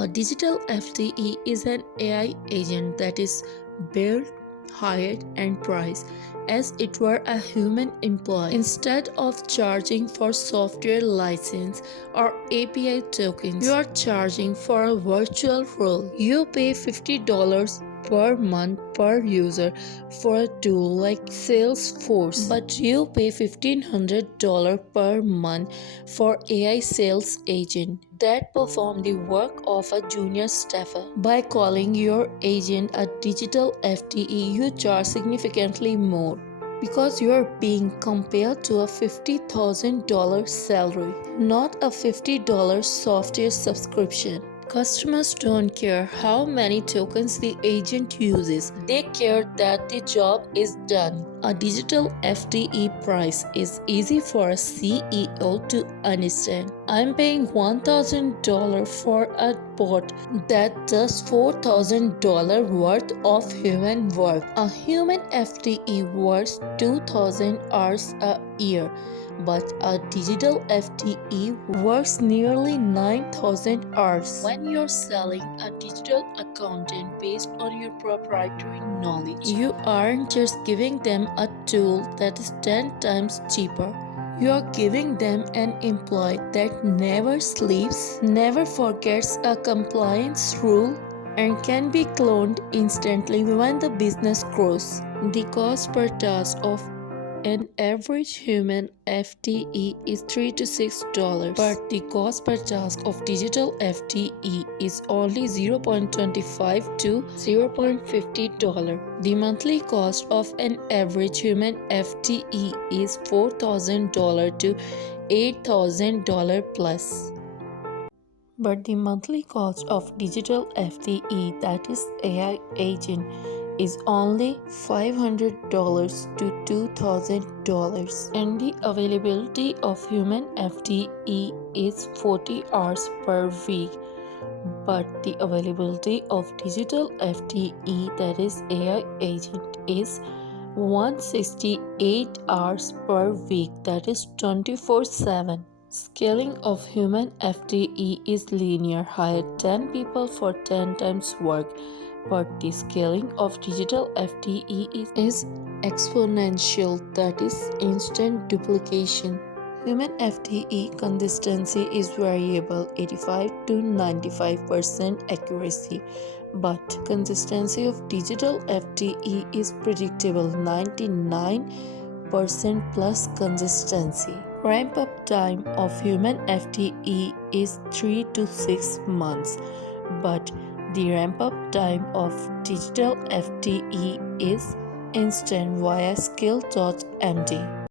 A digital FTE is an AI agent that is built, hired, and priced as it were a human employee. Instead of charging for software license or API tokens, you are charging for a virtual role. You pay $50 per month per user for a tool like Salesforce, but you pay $1,500 per month for AI sales agent that perform the work of a junior staffer. By calling your agent a digital FTE, you charge significantly more because you are being compared to a $50,000 salary, not a $50 software subscription. Customers don't care how many tokens the agent uses, they care that the job is done. A digital FTE price is easy for a CEO to understand. I'm paying $1,000 for a bot that does $4,000 worth of human work. A human FTE works 2,000 hours a year, but a digital FTE works nearly 9,000 hours. When you're selling a digital accountant based on your proprietary knowledge, you aren't just giving them a tool that is 10 times cheaper. You are giving them an employee that never sleeps, never forgets a compliance rule, and can be cloned instantly when the business grows. The cost per task of an average human FTE is $3 to $6, but the cost per task of digital FTE is only $0.25 to $0.50. The monthly cost of an average human FTE is $4,000 to $8,000 plus. But the monthly cost of digital FTE, that is AI agent, is only $500 to $2,000, and the availability of human FTE is 40 hours per week. But the availability of digital FTE, that is AI agent, is 168 hours per week, that is 24/7. Scaling of human FTE is linear. Hire 10 people for 10 times work, but the scaling of digital FTE is exponential, that is instant duplication. Human FTE consistency is variable, 85 to 95% accuracy, but consistency of digital FTE is predictable, 99% plus consistency. Ramp-up time of human FTE is 3 to 6 months, but the ramp-up time of digital FTE is instant via skill.md.